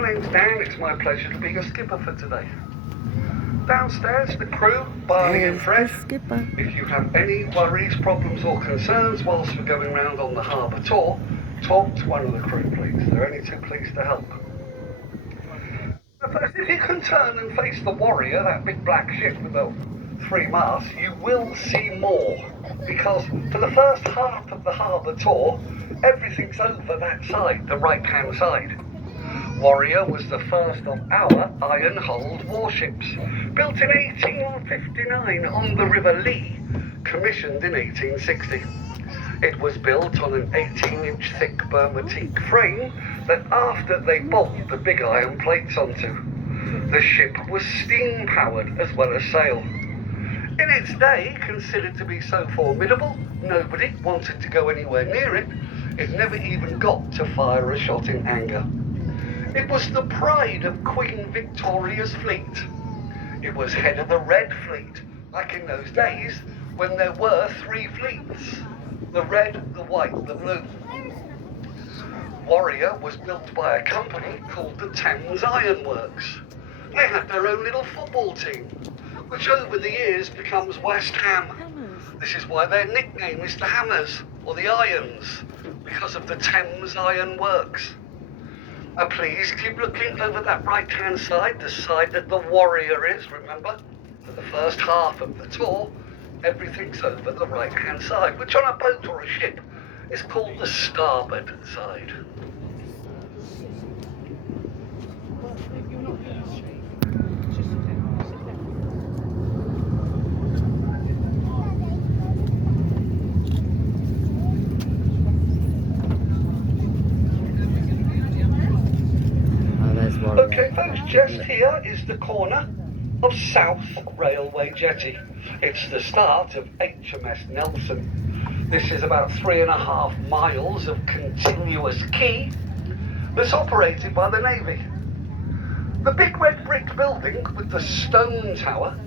My name's Dan, it's my pleasure to be your skipper for today. Downstairs, the crew, Barney and Fred. If you have any worries, problems or concerns whilst we're going round on the harbour tour, talk to one of the crew, please. They're only too pleased to help. First, if you can turn and face the Warrior, that big black ship with the 3 masts, you will see more. Because for the first half of the harbour tour, everything's over that side, the right-hand side. Warrior was the first of our iron-hulled warships, built in 1859 on the River Lee, commissioned in 1860. It was built on an 18-inch thick Burmatique frame that after they bolted the big iron plates onto. The ship was steam-powered as well as sail. In its day, considered to be so formidable, nobody wanted to go anywhere near it. It never even got to fire a shot in anger. It was the pride of Queen Victoria's fleet. It was head of the Red Fleet, like in those days when there were 3 fleets. The red, the white, the blue. Warrior was built by a company called the Thames Iron Works. They had their own little football team, which over the years becomes West Ham. This is why their nickname is the Hammers, or the Irons, because of the Thames Iron Works. Please keep looking over that right-hand side, the side that the Warrior is, remember? For the first half of the tour, everything's over the right-hand side, which on a boat or a ship is called the starboard side. Okay folks, just here is the corner of South Railway Jetty. It's the start of HMS Nelson. This is about 3.5 miles of continuous quay that's operated by the Navy. The big red brick building with the stone tower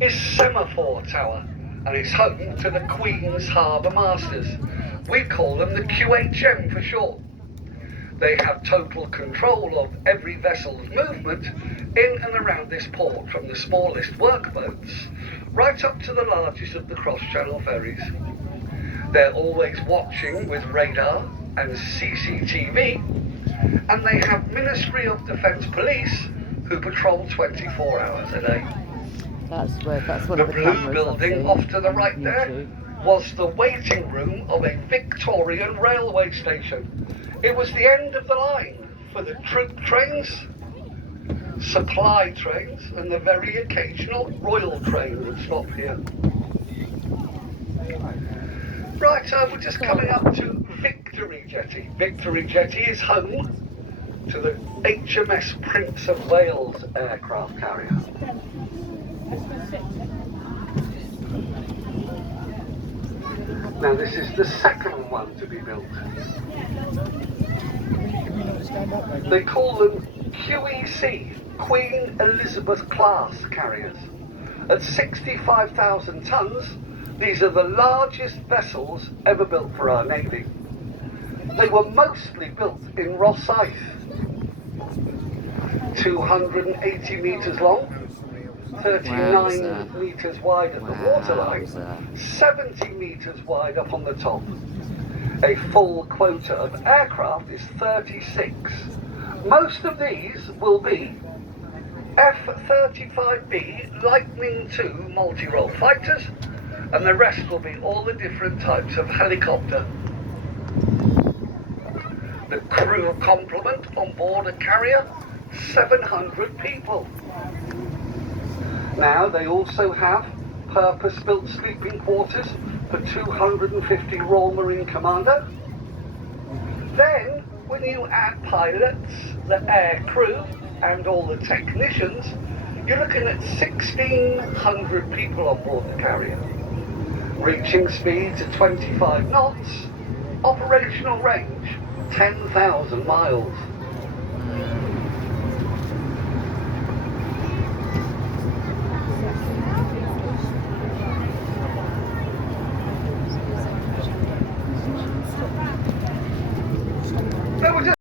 is Semaphore Tower, and it's home to the Queen's Harbour Masters. We call them the QHM for short. They have total control of every vessel's movement in and around this port, from the smallest workboats right up to the largest of the cross-channel ferries. They're always watching with radar and CCTV, and they have Ministry of Defence police who patrol 24 hours a day. That's one the of the blue building off to the right there was the waiting room of a Victorian railway station. It was the end of the line for the troop trains, supply trains, and the very occasional royal train would stop here. Right, we're just coming up to Victory Jetty. Victory Jetty is home to the HMS Prince of Wales aircraft carrier. Now this is the second one to be built. They call them QEC, Queen Elizabeth class carriers. At 65,000 tons, these are the largest vessels ever built for our Navy. They were mostly built in Rosyth. 280 metres long, 39 metres wide at the waterline, 70 metres wide up on the top. A full quota of aircraft is 36. Most of these will be F-35B Lightning II multi-role fighters, and the rest will be all the different types of helicopter. The crew complement on board a carrier, 700 people. Now they also have purpose-built sleeping quarters for 250 Royal Marine Commando. Then, when you add pilots, the air crew, and all the technicians, you're looking at 1,600 people on board the carrier. Reaching speeds of 25 knots, operational range 10,000 miles.